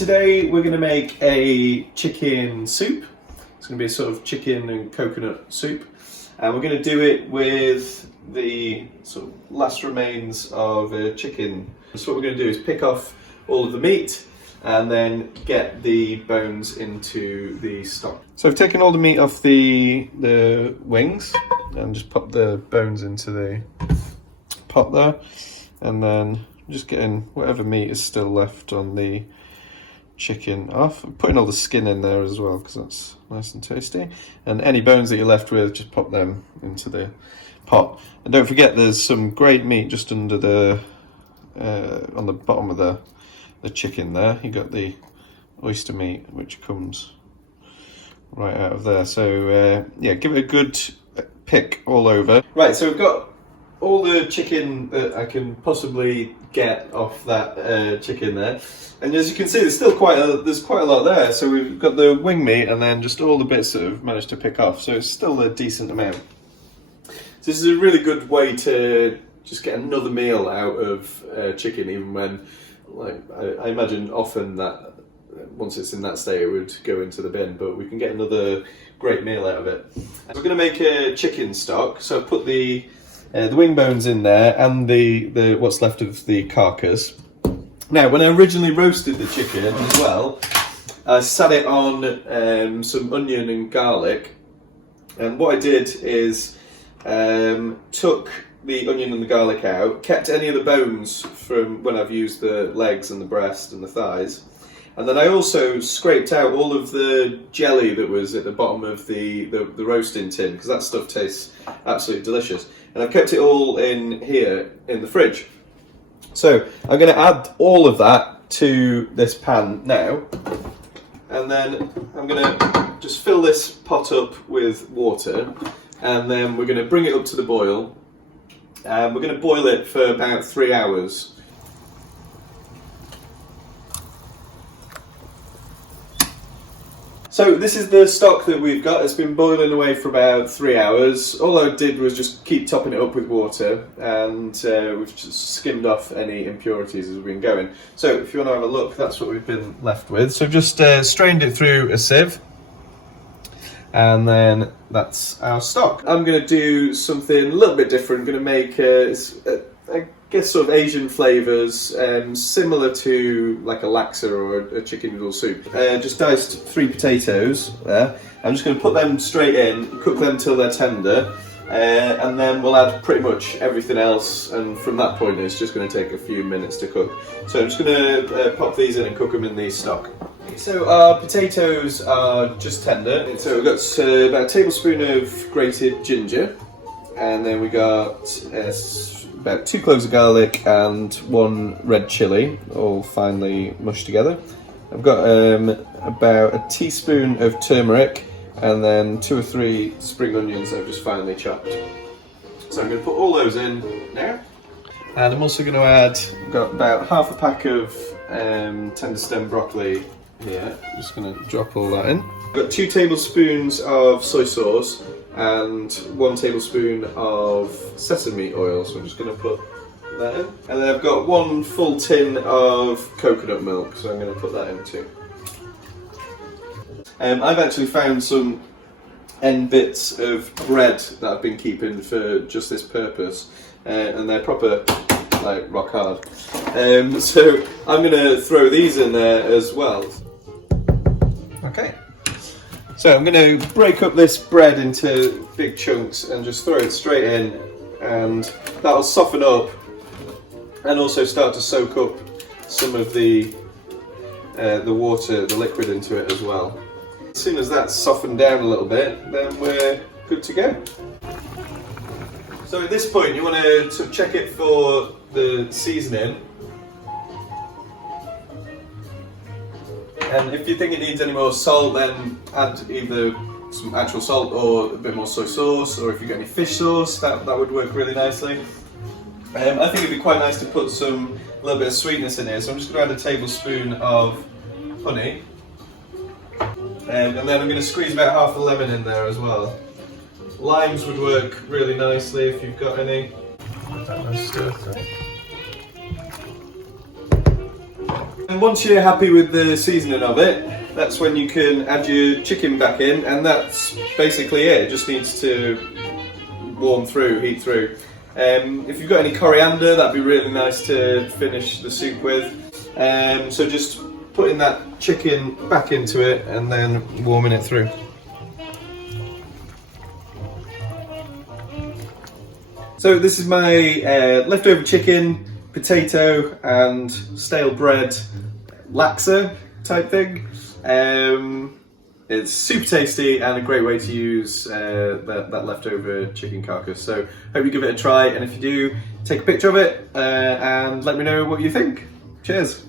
today we're going to make a chicken soup. It's going to be a sort of chicken and coconut soup, and we're going to do it with the sort of last remains of a chicken. So what we're going to do is pick off all of the meat and then get the bones into the stock. So I've taken all the meat off the wings and just pop the bones into the pot there, and then just getting whatever meat is still left on the chicken off. I'm putting all the skin in there as well because that's nice and tasty. And any bones that you're left with, just pop them into the pot. And don't forget there's some grade meat just under the on the bottom of the chicken there. You got the oyster meat which comes right out of there. So yeah, give it a good pick all over. Right, so we've got all the chicken that I can possibly get off that chicken there, and as you can see, there's still quite a lot there. So we've got the wing meat and then just all the bits that I've managed to pick off. So it's still a decent amount. So this is a really good way to just get another meal out of chicken, even when, like, I imagine often that once it's in that state it would go into the bin, but we can get another great meal out of it. We're going to make a chicken stock, so I've put the wing bones in there and the what's left of the carcass. Now, when I originally roasted the chicken as well, I sat it on some onion and garlic, and what I did is took the onion and the garlic out, kept any of the bones from when I've used the legs and the breast and the thighs, and then I also scraped out all of the jelly that was at the bottom of the roasting tin, because that stuff tastes absolutely delicious. And I've kept it all in here in the fridge. So I'm going to add all of that to this pan now, and then I'm going to just fill this pot up with water, and then we're going to bring it up to the boil, and we're going to boil it for about 3 hours. So this is the stock that we've got. It's been boiling away for about 3 hours. All I did was just keep topping it up with water, and we've just skimmed off any impurities as we've been going. So if you want to have a look, that's what we've been left with. So just strained it through a sieve, and then that's our stock. I'm going to do something a little bit different. I'm going to make I guess sort of Asian flavours, similar to like a laksa or a chicken noodle soup. Just diced 3 potatoes there. I'm just going to put them straight in, cook them till they're tender, and then we'll add pretty much everything else, and from that point it's just going to take a few minutes to cook. So I'm just going to pop these in and cook them in the stock. So our potatoes are just tender, so we've got about a tablespoon of grated ginger, and then we got about 2 cloves of garlic and 1 red chilli, all finely mushed together. I've got about a teaspoon of turmeric, and then 2 or 3 spring onions that I've just finely chopped. So I'm going to put all those in now. And I'm also going to add, I've got about half a pack of tender stem broccoli here. I'm just going to drop all that in. I've got 2 tablespoons of soy sauce and 1 tablespoon of sesame oil, so I'm just going to put that in. And then I've got 1 full tin of coconut milk, so I'm going to put that in too. I've actually found some end bits of bread that I've been keeping for just this purpose, and they're proper like rock hard. So I'm going to throw these in there as well. Okay. So I'm going to break up this bread into big chunks and just throw it straight in, and that'll soften up and also start to soak up some of the water, the liquid into it as well. As soon as that's softened down a little bit, then we're good to go. So at this point you want to sort of check it for the seasoning. And if you think it needs any more salt, then add either some actual salt or a bit more soy sauce, or if you get any fish sauce, that would work really nicely. I think it'd be quite nice to put a little bit of sweetness in here, so I'm just going to add a tablespoon of honey. And then I'm going to squeeze about half a lemon in there as well. Limes would work really nicely if you've got any. And once you're happy with the seasoning of it, that's when you can add your chicken back in, and that's basically it. It just needs to warm through, heat through. If you've got any coriander, that'd be really nice to finish the soup with. So just putting that chicken back into it and then warming it through. So this is my leftover chicken, potato and stale bread laksa type thing. It's super tasty and a great way to use that leftover chicken carcass. So hope you give it a try, and if you do, take a picture of it and let me know what you think. Cheers!